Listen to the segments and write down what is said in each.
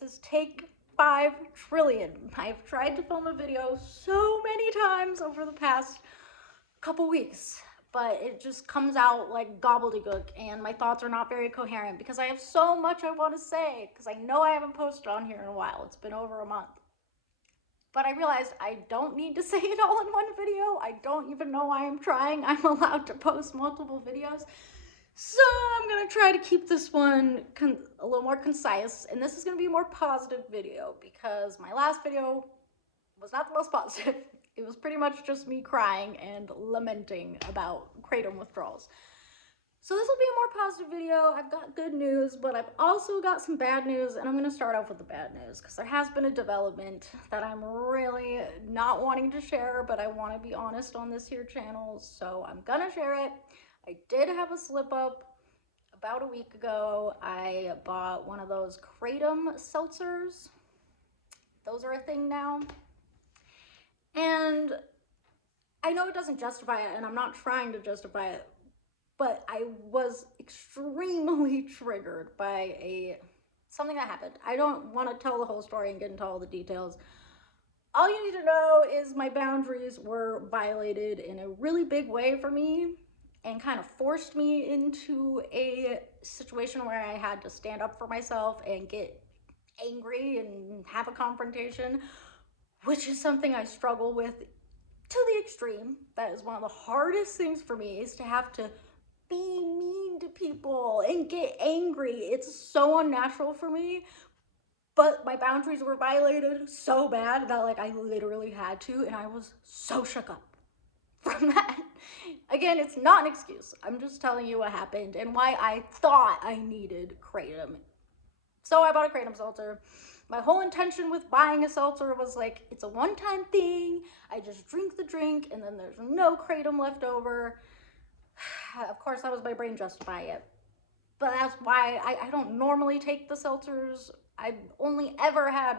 This is take 5 trillion. I've tried to film a video so many times over the past couple weeks, but it just comes out like gobbledygook, and my thoughts are not very coherent because I have so much I want to say, because I know I haven't posted on here in a while. It's been over a month. But I realized I don't need to say it all in one video. I don't even know why I'm trying. I'm allowed to post multiple videos. So I'm gonna try to keep this one a little more concise, and this is gonna be a more positive video because my last video was not the most positive. It was pretty much just me crying and lamenting about Kratom withdrawals. So this will be a more positive video. I've got good news, but I've also got some bad news, and I'm gonna start off with the bad news because there has been a development that I'm really not wanting to share, but I want to be honest on this here channel, so I'm gonna share it. I did have a slip up about a week ago. I bought one of those Kratom seltzers. Those are a thing now. And I know it doesn't justify it, and I'm not trying to justify it, but I was extremely triggered by something that happened. I don't want to tell the whole story and get into all the details. All you need to know is my boundaries were violated in a really big way for me, and kind of forced me into a situation where I had to stand up for myself and get angry and have a confrontation, which is something I struggle with to the extreme. That is one of the hardest things for me, is to have to be mean to people and get angry. It's so unnatural for me, but my boundaries were violated so bad that like I literally had to, and I was so shook up from that. Again, it's not an excuse. I'm just telling you what happened and why I thought I needed Kratom. So I bought a Kratom seltzer. My whole intention with buying a seltzer was like, it's a one-time thing. I just drink the drink and then there's no Kratom left over. Of course, that was my brain justifying it. But that's why I don't normally take the seltzers. I've only ever had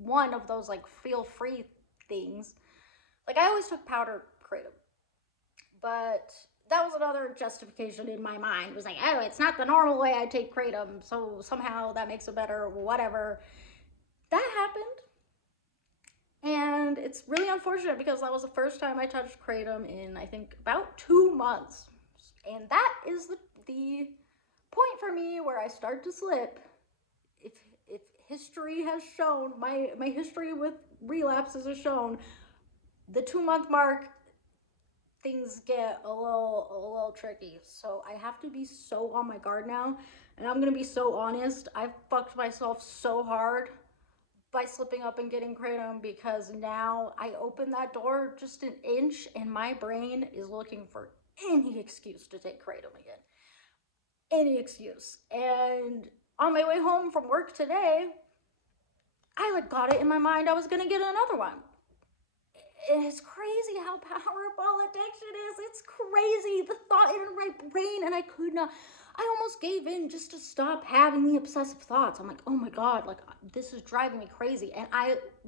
one of those like feel-free things. Like I always took powder Kratom. But that was another justification in my mind. It was like, oh, it's not the normal way I take Kratom, so somehow that makes it better, whatever. That happened. And it's really unfortunate because that was the first time I touched Kratom in, I think, about 2 months. And that is the point for me where I start to slip. If history has shown, my history with relapses has shown, the 2-month mark, things get a little tricky. So I have to be so on my guard now, and I'm gonna be so honest. I've fucked myself so hard by slipping up and getting Kratom, because now I open that door just an inch and my brain is looking for any excuse to take Kratom again. Any excuse. And on my way home from work today, I like got it in my mind I was gonna get another one. It's crazy how powerful addiction is. It's crazy. The thought in my brain, and I could not. I almost gave in just to stop having the obsessive thoughts. I'm like, oh my God, like this is driving me crazy. And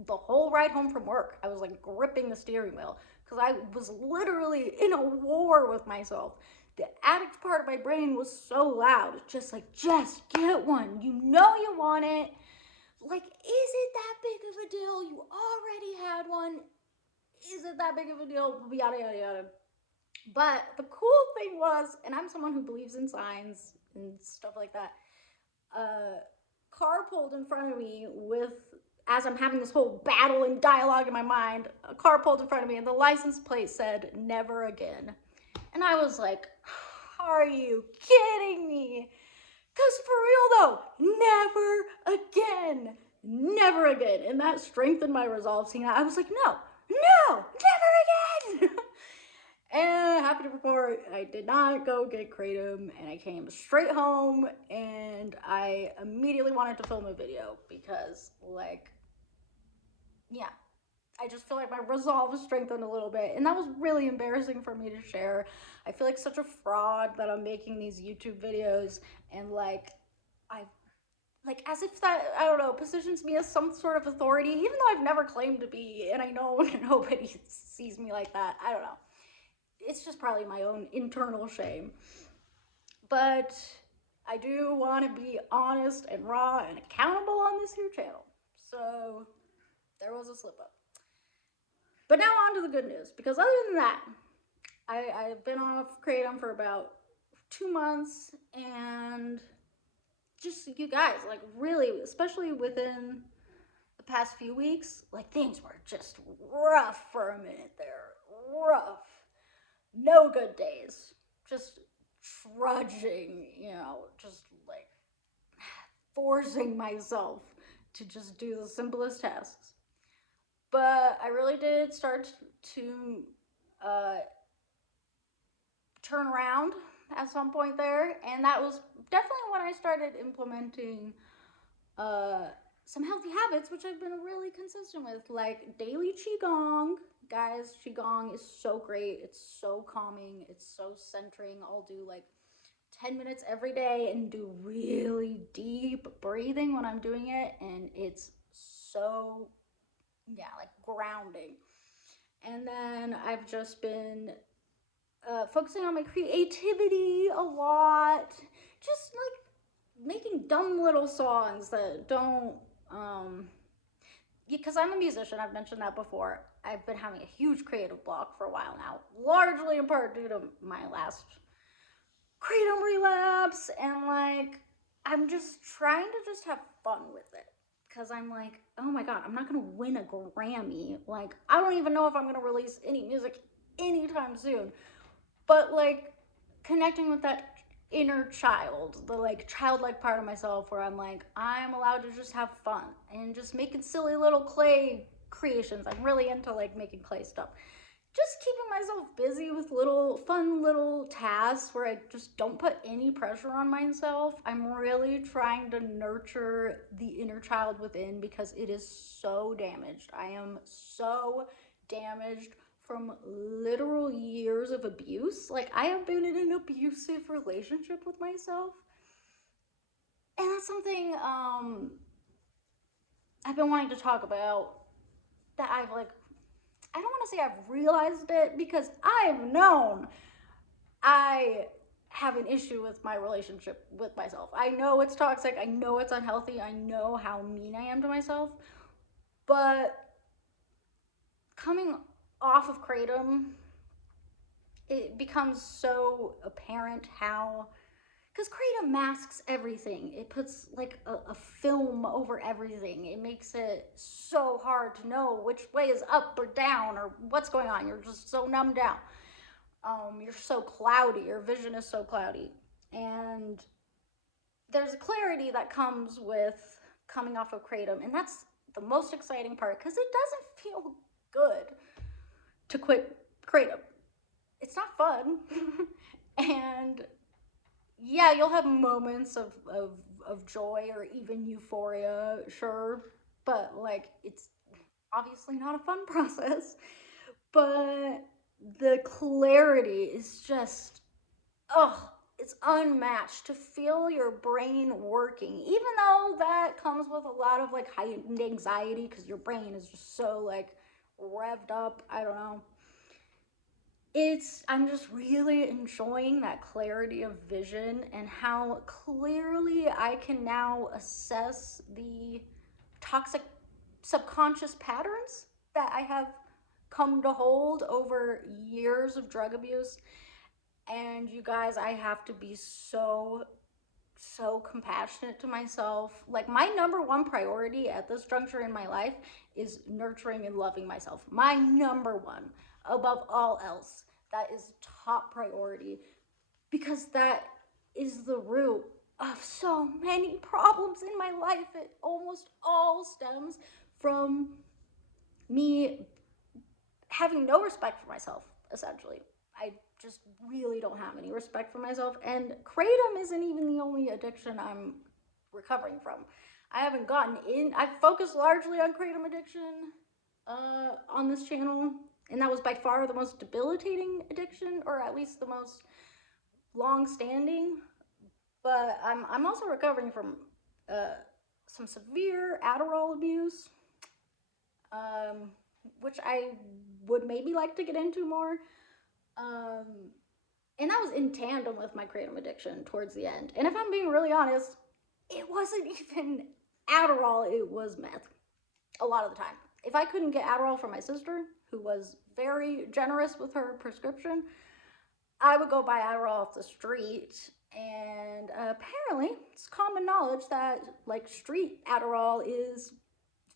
the whole ride home from work, I was like gripping the steering wheel because I was literally in a war with myself. The addict part of my brain was so loud. It's just like, just get one. You know you want it. Like, is it that big of a deal? You already had one. Is it that big of a deal? Yada, yada, yada. But the cool thing was, and I'm someone who believes in signs and stuff like that, car pulled in front of me as I'm having this whole battle and dialogue in my mind, a car pulled in front of me and the license plate said, never again. And I was like, are you kidding me? Because for real though, never again. Never again. And that strengthened my resolve, seeing that. I was like, no, never again. And happy to report, I did not go get Kratom, and I came straight home, and I immediately wanted to film a video because, like, yeah, I just feel like my resolve was strengthened a little bit, and that was really embarrassing for me to share. I feel like such a fraud that I'm making these YouTube videos, and like as if that, I don't know, positions me as some sort of authority, even though I've never claimed to be, and I know nobody sees me like that. I don't know. It's just probably my own internal shame. But I do want to be honest and raw and accountable on this here channel. So there was a slip up. But now on to the good news, because other than that, I've been off Kratom for about 2 months, and just you guys, like really, especially within the past few weeks, like things were just rough for a minute there. Rough. No good days. Just trudging, just like forcing myself to just do the simplest tasks. But I really did start to uh, turn around at some point there, and that was definitely when I started implementing uh, some healthy habits, which I've been really consistent with, like daily qigong. Guys, qigong is so great. It's so calming. It's so centering. I'll do like 10 minutes every day and do really deep breathing when I'm doing it, and it's so, yeah, like grounding. And then I've just been focusing on my creativity a lot, just like making dumb little songs that don't, because I'm a musician, I've mentioned that before. I've been having a huge creative block for a while now, largely in part due to my last Kratom relapse, and like I'm just trying to just have fun with it, because I'm like, oh my god, I'm not gonna win a Grammy. Like, I don't even know if I'm gonna release any music anytime soon. But like connecting with that inner child, the like childlike part of myself where I'm like, I'm allowed to just have fun and just making silly little clay creations. I'm really into like making clay stuff. Just keeping myself busy with little fun little tasks where I just don't put any pressure on myself. I'm really trying to nurture the inner child within, because it is so damaged. I am so damaged from literal years of abuse. Like, I have been in an abusive relationship with myself. And that's something I've been wanting to talk about, that I've like, I don't want to say I've realized it, because I've known I have an issue with my relationship with myself. I know it's toxic. I know it's unhealthy. I know how mean I am to myself. But coming off of Kratom, it becomes so apparent how, because Kratom masks everything. It puts like a film over everything. It makes it so hard to know which way is up or down or what's going on. You're just so numbed out. You're so cloudy. Your vision is so cloudy. And there's a clarity that comes with coming off of Kratom. And that's the most exciting part, because it doesn't feel good to quit Kratom. It's not fun. And yeah, you'll have moments of joy or even euphoria, sure, but like it's obviously not a fun process. But the clarity is just, oh, it's unmatched. To feel your brain working, even though that comes with a lot of like heightened anxiety, because your brain is just so like revved up. I don't know. I'm just really enjoying that clarity of vision, and how clearly I can now assess the toxic subconscious patterns that I have come to hold over years of drug abuse. And you guys, I have to be so compassionate to myself. Like, my number one priority at this juncture in my life is nurturing and loving myself. My number one, above all else. That is top priority, because that is the root of so many problems in my life. It almost all stems from me having no respect for myself, essentially. I just really don't have any respect for myself. And Kratom isn't even the only addiction I'm recovering from. I haven't gotten in, I've focused largely on Kratom addiction on this channel. And that was by far the most debilitating addiction, or at least the most long-standing. But I'm also recovering from some severe Adderall abuse, which I would maybe like to get into more. Um, And that was in tandem with my Kratom addiction towards the end. And if I'm being really honest, it wasn't even Adderall, it was meth a lot of the time. If I couldn't get Adderall from my sister, who was very generous with her prescription, I would go buy Adderall off the street. And apparently, it's common knowledge that like street Adderall is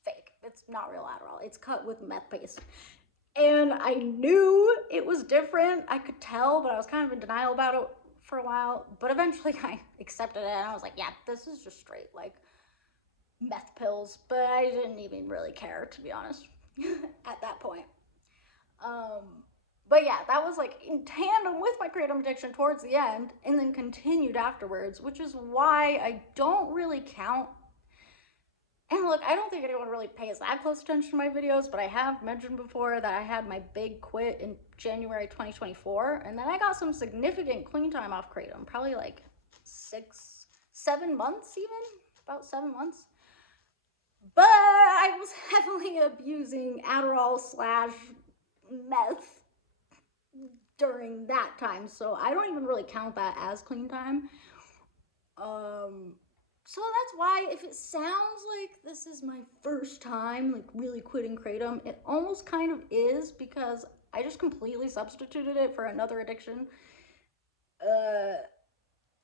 fake. It's not real Adderall. It's cut with meth paste. And I knew it was different. I could tell, but I was kind of in denial about it for a while. But eventually I accepted it and I was like, yeah, this is just straight like meth pills. But I didn't even really care, to be honest, at that point. But yeah, that was like in tandem with my Kratom addiction towards the end and then continued afterwards, which is why I don't really count. And look, I don't think anyone really pays that close attention to my videos, but I have mentioned before that I had my big quit in January 2024, and then I got some significant clean time off Kratom, probably like 7 months even, about 7 months. But I was heavily abusing Adderall / meth during that time, so I don't even really count that as clean time. So that's why if it sounds like this is my first time like really quitting Kratom, it almost kind of is, because I just completely substituted it for another addiction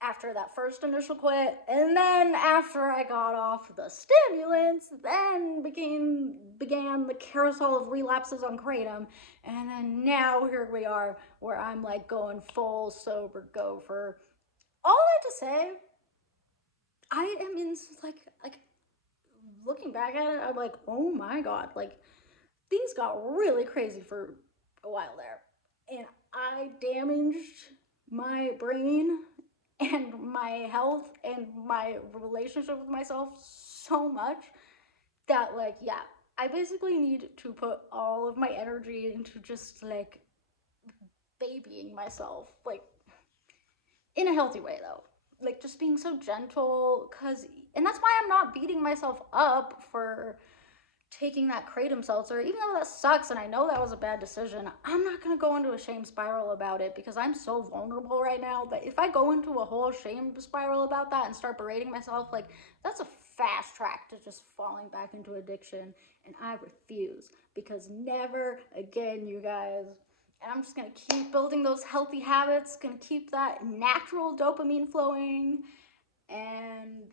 after that first initial quit. And then after I got off the stimulants, then began the carousel of relapses on Kratom. And then now here we are where I'm like going full sober gopher. All that to say, I am in like looking back at it, I'm like, oh my god, like things got really crazy for a while there. And I damaged my brain and my health and my relationship with myself so much that like, yeah, I basically need to put all of my energy into just like babying myself, like in a healthy way though, like just being so gentle. And that's why I'm not beating myself up for taking that Kratom seltzer, even though that sucks and I know that was a bad decision. I'm not gonna go into a shame spiral about it because I'm so vulnerable right now that if I go into a whole shame spiral about that and start berating myself, like that's a fast track to just falling back into addiction. And I refuse, because never again, you guys. And I'm just gonna keep building those healthy habits, gonna keep that natural dopamine flowing. And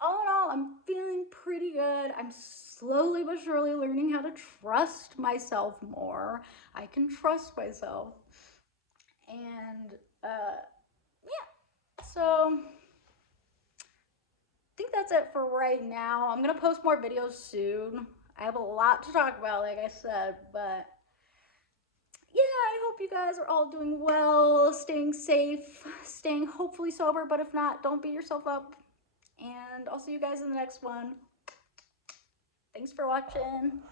all in all, I'm feeling pretty good. I'm slowly but surely learning how to trust myself more. I can trust myself. And yeah, so I think that's it for right now. I'm gonna post more videos soon. I have a lot to talk about, like I said, but yeah, I hope you guys are all doing well, staying safe, staying hopefully sober, but if not, don't beat yourself up. And I'll see you guys in the next one. Thanks for watching.